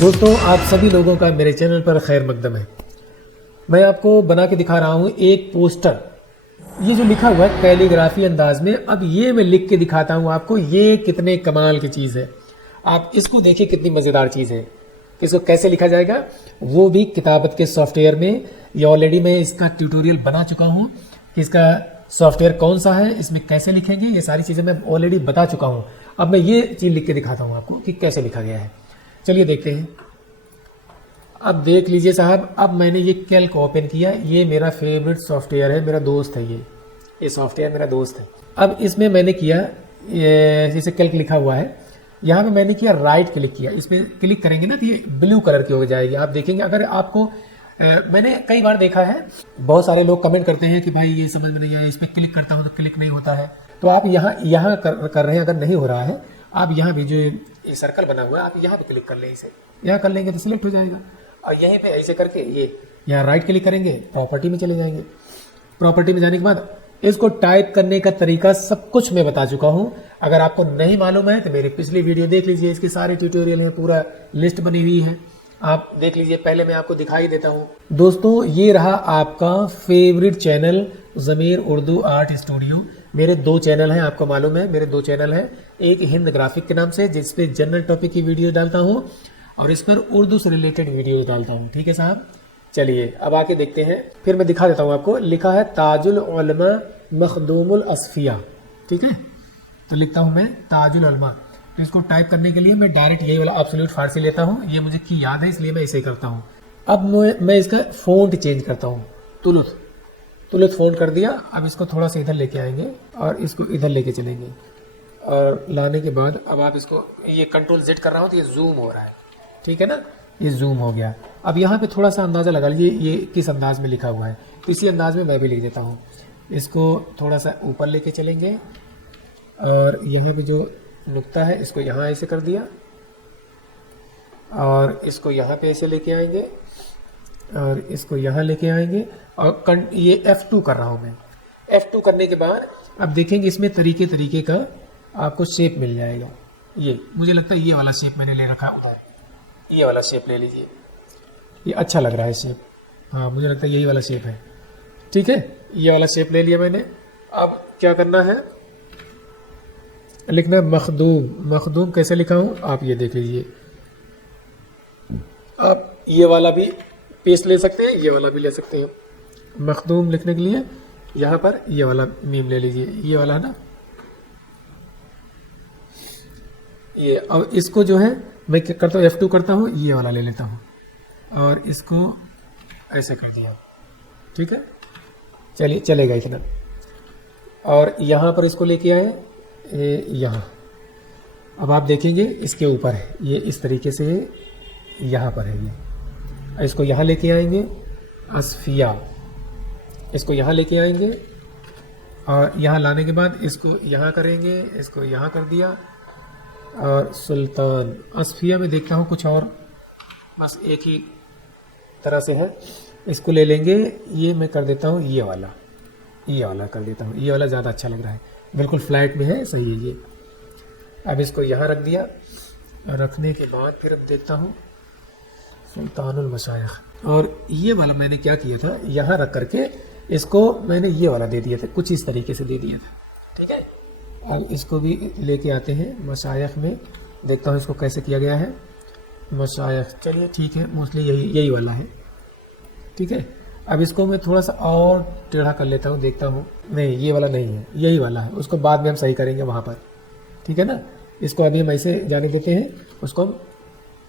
दोस्तों, आप सभी लोगों का मेरे चैनल पर खैर मकदम है। मैं आपको बना के दिखा रहा हूँ एक पोस्टर। ये जो लिखा हुआ है कैलीग्राफी अंदाज में, अब ये मैं लिख के दिखाता हूँ आपको। ये कितने कमाल की चीज़ है, आप इसको देखिए कितनी मज़ेदार चीज़ है। इसको कैसे लिखा जाएगा वो भी किताबत के सॉफ्टवेयर में। ये ऑलरेडी मैं इसका ट्यूटोरियल बना चुका हूँ कि इसका सॉफ्टवेयर कौन सा है, इसमें कैसे लिखेंगे, ये सारी चीज़ें मैं ऑलरेडी बता चुका हूँ। अब मैं ये चीज़ लिख के दिखाता हूँ आपको कि कैसे लिखा गया है। चलिए देखते हैं। अब देख लीजिए साहब, अब मैंने ये कैल्क ओपन किया। ये मेरा फेवरेट सॉफ्टवेयर है, मेरा दोस्त है ये सॉफ्टवेयर मेरा दोस्त है। अब इसमें मैंने किया, जैसे कैल्क लिखा हुआ है, यहाँ पे मैंने किया राइट क्लिक किया। इस पर क्लिक करेंगे ना तो ये ब्लू कलर की हो जाएगी। आप देखेंगे, अगर आपको मैंने कई बार देखा है, बहुत सारे लोग कमेंट करते हैं कि भाई ये समझ में नहीं आया, इस पर क्लिक करता हूँ तो क्लिक नहीं होता है। तो आप यहाँ कर रहे हैं, अगर नहीं हो रहा है, आप यहाँ भी जो ये सर्कल बना हुआ है, आप यहाँ पे क्लिक कर लें। इसे यहाँ कर लेंगे तो सिलेक्ट हो जाएगा। और यहीं पे ऐसे करके ये यहाँ राइट क्लिक करेंगे, प्रॉपर्टी में चले जाएंगे। प्रॉपर्टी में जाने के बाद इसको टाइप करने का तरीका सब कुछ मैं बता चुका हूँ। अगर आपको नहीं मालूम है तो मेरी पिछली वीडियो देख लीजिए, इसके सारे ट्यूटोरियल हैं, पूरा लिस्ट बनी हुई है, आप देख लीजिए। पहले मैं आपको दिखाई देता हूँ। दोस्तों, ये रहा आपका फेवरेट चैनल ज़मीर उर्दू आर्ट स्टूडियो। मेरे दो चैनल हैं, आपको मालूम है मेरे दो चैनल हैं। एक हिंद ग्राफिक के नाम से, जिसपे जनरल टॉपिक की वीडियो डालता हूँ, और इस पर उर्दू से रिलेटेड वीडियो डालता हूँ। ठीक है साहब, चलिए अब आके देखते हैं। फिर मैं दिखा देता हूँ आपको। लिखा है ताजुल उलमा मखदूमुल असफिया। ठीक है, तो लिखता हूँ मैं ताजुल उलमा। तो इसको टाइप करने के लिए मैं डायरेक्ट यही वाला एब्सोल्यूट फारसी लेता हूँ। ये मुझे की याद है, इसलिए मैं इसे करता हूँ। अब मैं इसका फ़ॉन्ट चेंज करता हूँ। तुलुत फ़ॉन्ट कर दिया। अब इसको थोड़ा सा इधर लेके आएंगे और इसको इधर लेके चलेंगे, और लाने के बाद अब आप इसको, ये कंट्रोल Z कर रहा हूँ तो ये जूम हो रहा है। ठीक है ना, ये जूम हो गया। अब यहाँ पे थोड़ा सा अंदाज़ा लगा लीजिए ये किस अंदाज में लिखा हुआ है, तो इसी अंदाज में मैं भी लिख देता हूँ। इसको थोड़ा सा ऊपर लेके चलेंगे, और यहाँ पे जो नुक्ता है इसको यहाँ ऐसे कर दिया, और इसको यहाँ पे ऐसे लेके आएंगे, और इसको यहाँ लेके आएंगे, और ये F2 कर रहा हूँ मैं। F2 करने के बाद अब देखेंगे इसमें तरीके का आपको शेप मिल जाएगा। ये मुझे लगता है ये वाला शेप मैंने ले रखा है उधर, ये वाला शेप ले लीजिए, ये अच्छा लग रहा है शेप। हाँ, मुझे लगता है यही वाला शेप है। ठीक है, ये वाला शेप ले लिया मैंने। अब क्या करना है, लिखना है मखदूम। मखदूम कैसे लिखा हूँ आप ये देख लीजिए। आप ये वाला भी पेस्ट ले सकते हैं, ये वाला भी ले सकते हैं। मखदूम लिखने के लिए यहाँ पर ये वाला मीम ले लीजिए, ये वाला है ना ये। अब इसको जो है मैं क्या करता हूँ, F2 करता हूँ, ये वाला ले लेता हूँ, और इसको ऐसे कर दिया। ठीक है, चलिए चलेगा इतना। और यहाँ पर इसको लेके आए यहाँ। अब आप देखेंगे इसके ऊपर है ये, इस तरीके से यहाँ पर है ये। इसको यहाँ लेके आएंगे असफिया, इसको यहाँ लेके आएंगे, और यहाँ लाने के बाद इसको यहाँ करेंगे, इसको यहाँ कर दिया, और सुल्तान। असफिया में देखता हूँ कुछ और बस एक ही तरह से है। इसको ले लेंगे, ये मैं कर देता हूँ ये वाला कर देता हूँ। ये वाला ज़्यादा अच्छा लग रहा है, बिल्कुल फ्लैट में है, सही है ये। अब इसको यहाँ रख दिया। रखने के बाद फिर अब देखता हूँ सुल्तानुल मशाइख। और ये वाला मैंने क्या किया था, यहाँ रख करके इसको मैंने ये वाला दे दिया था, कुछ इस तरीके से दे दिया था। ठीक है, अब इसको भी लेके आते हैं मशाइख में, देखता हूँ इसको कैसे किया गया है। मशाइख, चलिए ठीक है, मोस्टली यही वाला है। ठीक है, अब इसको मैं थोड़ा सा और टेढ़ा कर लेता हूँ, देखता हूँ नहीं ये वाला नहीं है, यही वाला है। उसको बाद में हम सही करेंगे वहाँ पर। ठीक है ना, इसको अभी हम ऐसे जाने देते हैं, उसको हम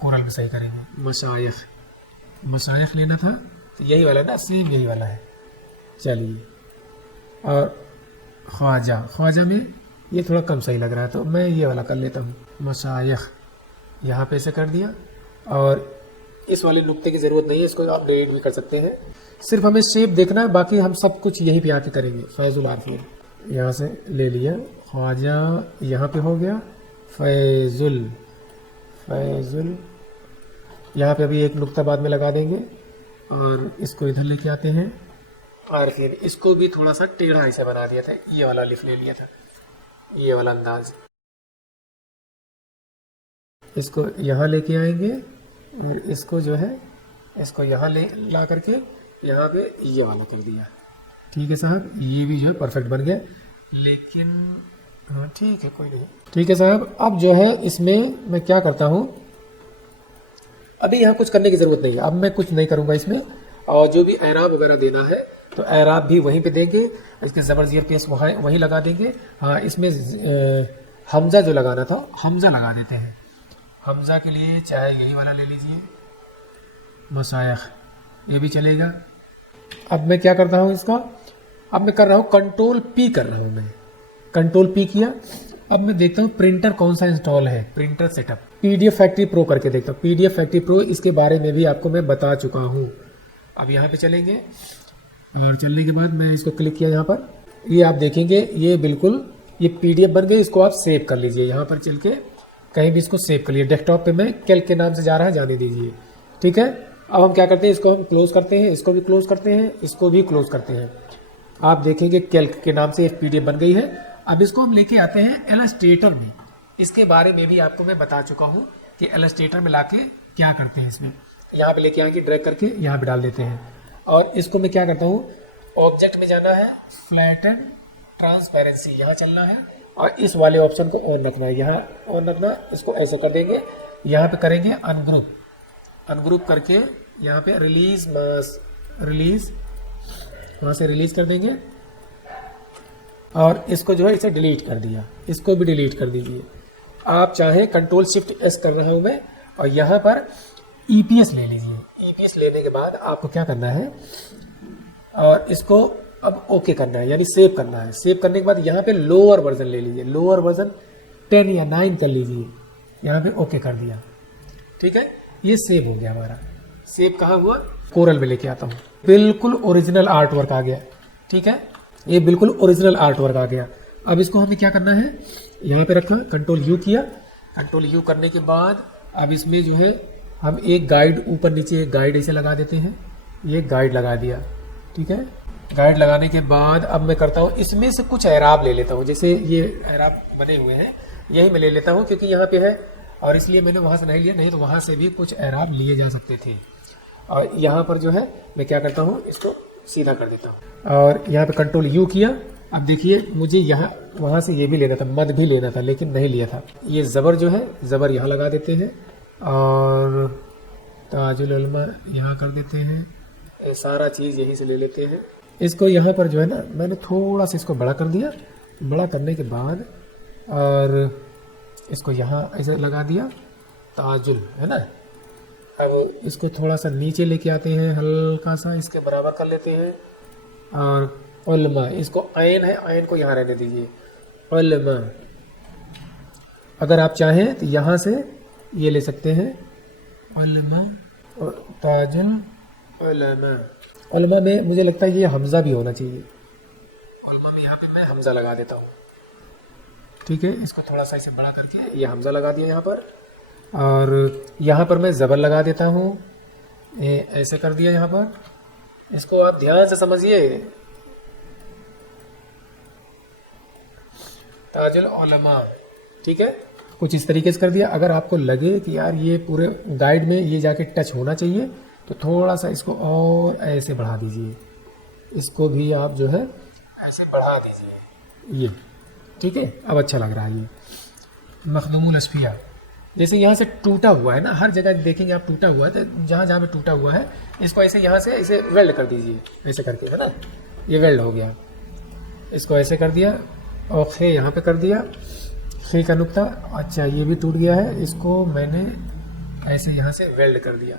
कोरल में सही करेंगे। मशाइख लेना था तो यही वाला ना, सेम यही वाला है। चलिए, और ख्वाजा में ये थोड़ा कम सही लग रहा है, तो मैं ये वाला कर लेता हूँ। मशाइख यहाँ पे ऐसे कर दिया, और इस वाले नुक्ते की ज़रूरत नहीं है, इसको आप डिलीट भी कर सकते हैं। सिर्फ हमें शेप देखना है, बाकी हम सब कुछ यहीं पे आके करेंगे। फैजुल आरफिन यहाँ से ले लिया, ख्वाजा यहाँ पे हो गया, फैजुल यहाँ पे अभी एक नुक्ता बाद में लगा देंगे, और इसको इधर लेके आते हैं, और फिर इसको भी थोड़ा सा टेढ़ा ऐसे बना दिया था, ये वाला लिफ ले लिया था, ये वाला अंदाज। इसको यहाँ लेके आएंगे, और इसको जो है इसको यहाँ ले ला करके यहाँ पे ये वाला कर दिया। ठीक है साहब, ये भी जो है परफेक्ट बन गया। लेकिन हाँ ठीक है, कोई नहीं। ठीक है साहब, अब जो है इसमें मैं क्या करता हूँ, अभी यहाँ कुछ करने की ज़रूरत नहीं है। अब मैं कुछ नहीं करूँगा इसमें, और जो भी एराब वगैरह देना है तो एराब भी वहीं पे देंगे। इसके ज़बर ज़ीर पेश वहीं लगा देंगे। हाँ, इसमें हमज़ा जो लगाना था हमज़ा लगा देते हैं। हमज़ा के लिए चाहे यही वाला ले लीजिए, मशायख, ये भी चलेगा। अब मैं क्या करता हूँ इसका, अब मैं कर रहा हूँ कंट्रोल पी कर रहा हूँ मैं, कंट्रोल पी किया। अब मैं देखता हूँ प्रिंटर कौन सा इंस्टॉल है, printer setup, PDF factory pro करके देखता हूँ। पीडीएफ फैक्ट्री प्रो, इसके बारे में भी आपको मैं बता चुका हूँ। अब यहाँ पे चलेंगे और चलने के बाद मैं इसको क्लिक किया यहाँ पर, ये आप देखेंगे ये बिल्कुल ये पीडीएफ बन गई। इसको आप सेव कर लीजिए, यहाँ पर चल के कहीं भी इसको सेव कर लीजिए। डेस्कटॉप पे मैं कैल्क के नाम से जा रहा है, जाने दीजिए। ठीक है, अब हम क्या करते हैं, इसको हम क्लोज करते हैं, इसको भी क्लोज करते हैं, इसको भी क्लोज करते हैं। आप देखेंगे कैल्क के नाम से एक पीडीएफ बन गई है। अब इसको हम लेके आते हैं इलस्ट्रेटर में। इसके बारे में भी आपको मैं बता चुका हूँ कि इलस्ट्रेटर में लाके क्या करते हैं। इसमें यहाँ पे लेके आके ड्रैग करके यहाँ पे डाल देते हैं। और इसको मैं क्या करता हूँ, ऑब्जेक्ट में जाना है, फ्लैटन ट्रांसपेरेंसी यहाँ चलना है, और इस वाले ऑप्शन को ऑन रखना है, यहाँ ऑन रखना। इसको ऐसे कर देंगे, यहाँ पे करेंगे अनग्रुप, अनग्रुप करके यहाँ पे रिलीज मास, रिलीज, वहाँ से रिलीज कर देंगे। और इसको जो है इसे डिलीट कर दिया, इसको भी डिलीट कर दीजिए। आप चाहें कंट्रोल शिफ्ट एस कर रहा हूँ मैं, और यहाँ पर ईपीएस ले लीजिए। ईपीएस लेने के बाद आपको क्या करना है, और इसको अब ओके करना है, यानी सेव करना है। सेव करने के बाद यहाँ पे लोअर वर्जन ले लीजिए, लोअर वर्जन 10 या 9 कर लीजिए। यहाँ पे ओके कर दिया। ठीक है, ये सेव हो गया हमारा। सेव कहाँ हुआ, कोरल में लेके आता हूँ, बिल्कुल ओरिजिनल आर्ट वर्क आ गया। ठीक है, ये बिल्कुल ओरिजिनल आर्ट वर्क आ गया। अब इसको हमें क्या करना है, यहाँ पे रखा, कंट्रोल यू किया। कंट्रोल यू करने के बाद अब इसमें जो है हम एक गाइड, ऊपर नीचे एक गाइड ऐसे लगा देते हैं। ये गाइड लगा दिया। ठीक है, गाइड लगाने के बाद अब मैं करता हूँ, इसमें से कुछ एराब ले लेता हूँ। जैसे ये एराब बने हुए हैं, यही मैं ले लेता हूँ क्योंकि यहाँ पे है, और इसलिए मैंने वहाँ से नहीं लिया, नहीं तो वहाँ से भी कुछ एराब लिए जा सकते थे। और यहाँ पर जो है मैं क्या करता हूँ, इसको सीधा कर देता हूँ, और यहाँ पे कंट्रोल यू किया। अब देखिए मुझे यहाँ वहाँ से ये भी लेना था, मद भी लेना था, लेकिन नहीं लिया था। ये ज़बर जो है, ज़बर यहाँ लगा देते हैं, और ताजुल उलमा यहाँ कर देते हैं। ये सारा चीज़ यहीं से ले लेते हैं। इसको यहाँ पर जो है ना, मैंने थोड़ा सा इसको बड़ा कर दिया। बड़ा करने के बाद और इसको यहाँ ऐसे लगा दिया, ताजुल है ना। अब इसको थोड़ा सा नीचे लेके आते हैं, हल्का सा इसके बराबर कर लेते हैं। और उलमा, इसको आयन है, आयन को यहाँ रहने दीजिए, उलमा। अगर आप चाहें तो यहाँ से ये ले सकते हैं, उलमा और ताजुल उलमा। उलमा में मुझे लगता है ये हमज़ा भी होना चाहिए। उलमा में यहाँ पे मैं हमज़ा लगा देता हूँ। ठीक है, इसको थोड़ा सा इसे बड़ा करके ये हमज़ा लगा दिया यहाँ पर, और यहाँ पर मैं ज़बर लगा देता हूँ, ऐसे कर दिया यहाँ पर। इसको आप ध्यान से समझिए, ताजुल उलमा। ठीक है, कुछ इस तरीके से कर दिया। अगर आपको लगे कि यार ये पूरे गाइड में ये जाके टच होना चाहिए, तो थोड़ा सा इसको और ऐसे बढ़ा दीजिए। इसको भी आप जो है ऐसे बढ़ा दीजिए, ये। ठीक है, अब अच्छा लग रहा है। ये मखदूमुल असफिया, जैसे यहाँ से टूटा हुआ है ना, हर जगह देखेंगे आप टूटा हुआ है, तो जहाँ जहाँ पे टूटा हुआ है इसको ऐसे यहाँ से ऐसे वेल्ड कर दीजिए, ऐसे करके, है ना। ये वेल्ड हो गया। इसको ऐसे कर दिया, और खे यहाँ पे कर दिया, खे का नुक्ता। अच्छा, ये भी टूट गया है, इसको मैंने ऐसे यहाँ से वेल्ड कर दिया।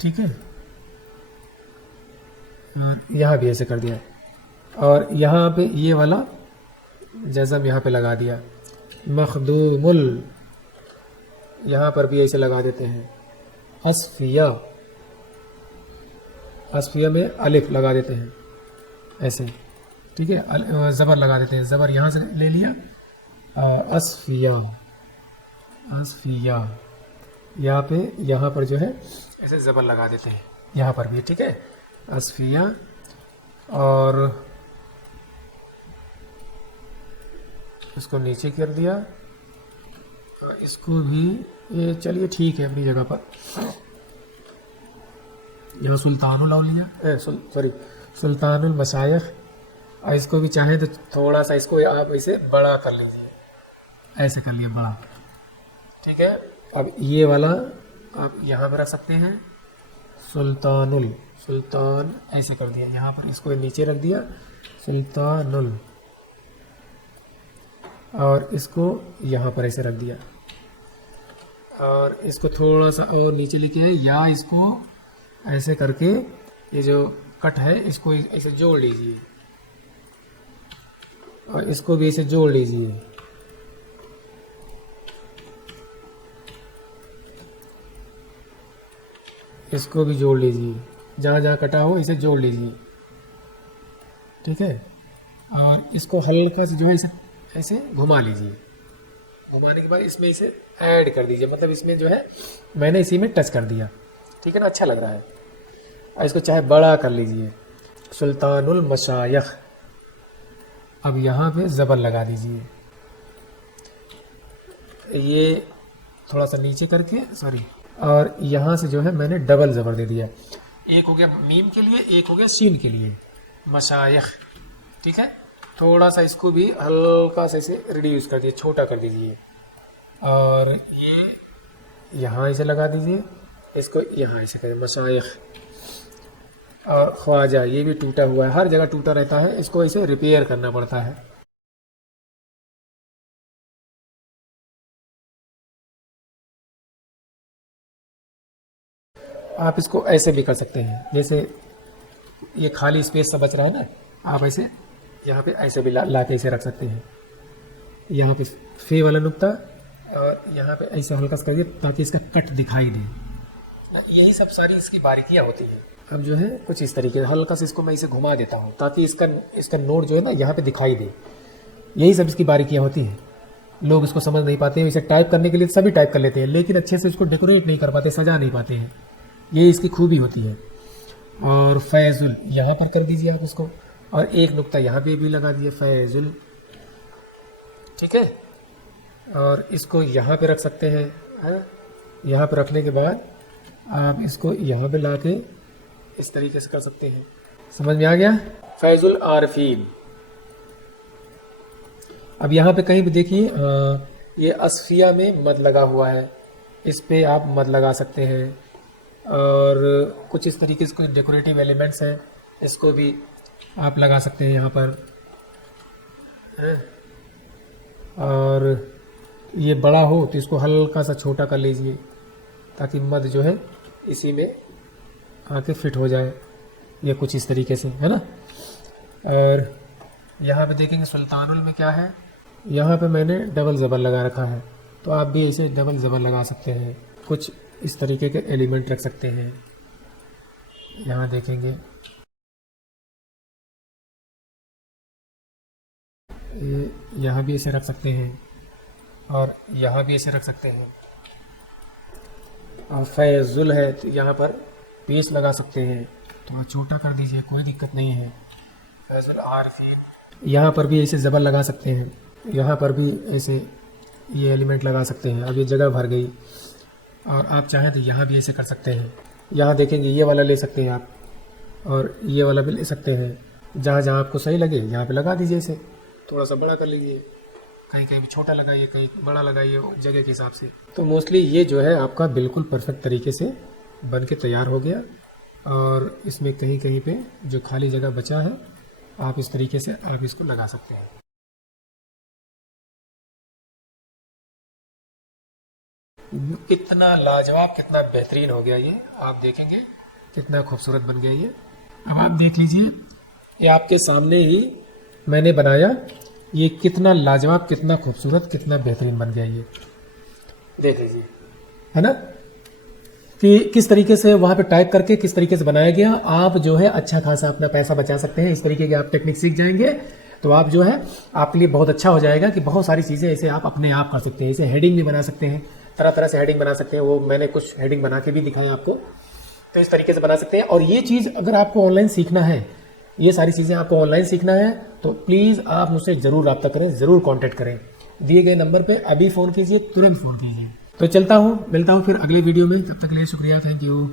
ठीक है, यहाँ भी ऐसे कर दिया, और यहाँ पे ये वाला जज़म यहाँ पे लगा दिया। मखदूमुल, यहाँ पर भी ऐसे लगा देते हैं। असफिया, असफिया में अलिफ लगा देते हैं ऐसे। ठीक है, ज़बर लगा देते हैं, ज़बर यहाँ से ले लिया। असफिया, असफिया, यहाँ पर जो है ऐसे ज़बर लगा देते हैं, यहाँ पर भी। ठीक है, असफिया। और इसको नीचे कर दिया, इसको भी ये चलिए ठीक है अपनी जगह पर। यह सुल्तानुल औलिया सॉरी सुल्तानुल मशाइख। और इसको भी चाहें तो थोड़ा सा इसको आप इसे बड़ा कर लीजिए, ऐसे कर लिए बड़ा, ठीक है। अब ये वाला आप यहाँ पे रख सकते हैं, सुल्तानुल, सुल्तान ऐसे कर दिया, यहाँ पर इसको नीचे रख दिया सुल्तानुल, और इसको यहाँ पर ऐसे रख दिया, और इसको थोड़ा सा और नीचे लेके आए, या इसको ऐसे करके ये जो कट है इसको ऐसे जोड़ लीजिए, और इसको भी ऐसे जोड़ लीजिए। इसको भी जोड़ लीजिए, जहाँ जहाँ कटा हो इसे जोड़ लीजिए, ठीक है। और इसको हल्का से जो है इसे ऐसे घुमा लीजिए, घुमाने के बाद इसमें इसे ऐड कर दीजिए, मतलब इसमें जो है मैंने इसी में टच कर दिया, ठीक है ना, अच्छा लग रहा है। और इसको चाहे बड़ा कर लीजिए, सुल्तानुल मशाइख। अब यहाँ पे ज़बर लगा दीजिए, ये थोड़ा सा नीचे करके, सॉरी, और यहाँ से जो है मैंने डबल ज़बर दे दिया, एक हो गया मीम के लिए, एक हो गया शीन के लिए, मशाइख, ठीक है। थोड़ा सा इसको भी हल्का सा इसे रिड्यूस कर दिए, छोटा कर दीजिए, और ये यहाँ इसे लगा दीजिए, इसको यहाँ इसे करें मशाइख। और ख्वाजा, ये भी टूटा हुआ है, हर जगह टूटा रहता है, इसको इसे रिपेयर करना पड़ता है। आप इसको ऐसे भी कर सकते हैं, जैसे ये खाली स्पेस सा बच रहा है ना, आप ऐसे यहाँ पे ऐसे भी ला के इसे रख सकते हैं, यहाँ पे फे वाला नुक्ता, और यहाँ पे ऐसे हल्का सा करिए ताकि इसका कट दिखाई दे। यही सब सारी इसकी बारीकियाँ होती हैं। अब जो है कुछ इस तरीके से हल्का से इसको मैं इसे घुमा देता हूँ ताकि इसका नोट जो है ना यहाँ पे दिखाई दे। यही सब इसकी बारीकियाँ होती हैं। लोग इसको समझ नहीं पाते हैं, इसे टाइप करने के लिए सभी टाइप कर लेते हैं, लेकिन अच्छे से इसको डेकोरेट नहीं कर पाते, सजा नहीं पाते हैं। ये इसकी खूबी होती है। और फैजुल यहाँ पर कर दीजिए आप उसको, और एक नुक्ता यहाँ पे भी लगा दिए फैजुल, ठीक है। और इसको यहाँ पे रख सकते हैं, यहाँ पे रखने के बाद आप इसको यहाँ पे लाके इस तरीके से कर सकते हैं। समझ में आ गया? फैजुल आरफीन। अब यहाँ पे कहीं भी देखिए ये असफिया में मद लगा हुआ है, इस पे आप मद लगा सकते हैं। और कुछ इस तरीके से कोई डेकोरेटिव एलिमेंट्स हैं, इसको भी आप लगा सकते हैं यहाँ पर। और ये बड़ा हो तो इसको हल्का सा छोटा कर लीजिए ताकि मद जो है इसी में आके फिट हो जाए। ये कुछ इस तरीके से है ना। और यहाँ पे देखेंगे सुल्तानुल में क्या है, यहाँ पे मैंने डबल ज़बर लगा रखा है, तो आप भी ऐसे डबल ज़बर लगा सकते हैं। कुछ इस तरीके के एलिमेंट रख सकते हैं। यहाँ देखेंगे ये यहाँ भी ऐसे रख सकते हैं, और यहाँ भी ऐसे रख सकते हैं। और फैजुल है तो यहाँ पर पीस लगा सकते हैं, थोड़ा छोटा कर दीजिए, कोई दिक्कत नहीं है। फैजुल आरफीन, यहाँ पर भी ऐसे ज़बर लगा सकते हैं, यहाँ पर भी ऐसे ये एलिमेंट लगा सकते हैं। अब ये जगह भर गई, और आप चाहें तो यहाँ भी ऐसे कर सकते हैं। यहाँ देखेंगे ये वाला ले सकते हैं आप, और ये वाला भी ले सकते हैं। जहाँ जहाँ आपको सही लगे यहाँ पे लगा दीजिए, इसे थोड़ा सा बड़ा कर लीजिए, कहीं कहीं भी छोटा लगाइए, कहीं बड़ा लगाइए जगह के हिसाब से। तो मोस्टली ये जो है आपका बिल्कुल परफेक्ट तरीके से बन के तैयार हो गया। और इसमें कहीं कहीं पे जो खाली जगह बचा है आप इस तरीके से आप इसको लगा सकते हैं। कितना लाजवाब, कितना बेहतरीन हो गया ये, आप देखेंगे कितना खूबसूरत बन गया ये। अब आप देख लीजिए, ये आपके सामने ही मैंने बनाया, ये कितना लाजवाब, कितना खूबसूरत, कितना बेहतरीन बन गया ये, देख लीजिए, है ना, कि किस तरीके से वहाँ पे टाइप करके किस तरीके से बनाया गया। आप जो है अच्छा खासा अपना पैसा बचा सकते हैं। इस तरीके के आप टेक्निक सीख जाएंगे तो आप जो है आपके लिए बहुत अच्छा हो जाएगा कि बहुत सारी चीज़ें ऐसे आप अपने आप कर सकते हैं। इसे हेडिंग भी बना सकते हैं, तरह तरह से हेडिंग बना सकते हैं। वो मैंने कुछ हेडिंग बना के भी दिखाया आपको, तो इस तरीके से बना सकते हैं। और ये चीज़ अगर आपको ऑनलाइन सीखना है ये सारी चीज़ें आपको ऑनलाइन सीखना है तो प्लीज़ आप मुझसे ज़रूर रब्ता करें, ज़रूर कॉन्टैक्ट करें। दिए गए नंबर पे अभी फ़ोन कीजिए, तुरंत फ़ोन कीजिए। तो चलता हूँ, मिलता हूँ फिर अगले वीडियो में। तब तक के लिए शुक्रिया, थैंक यू।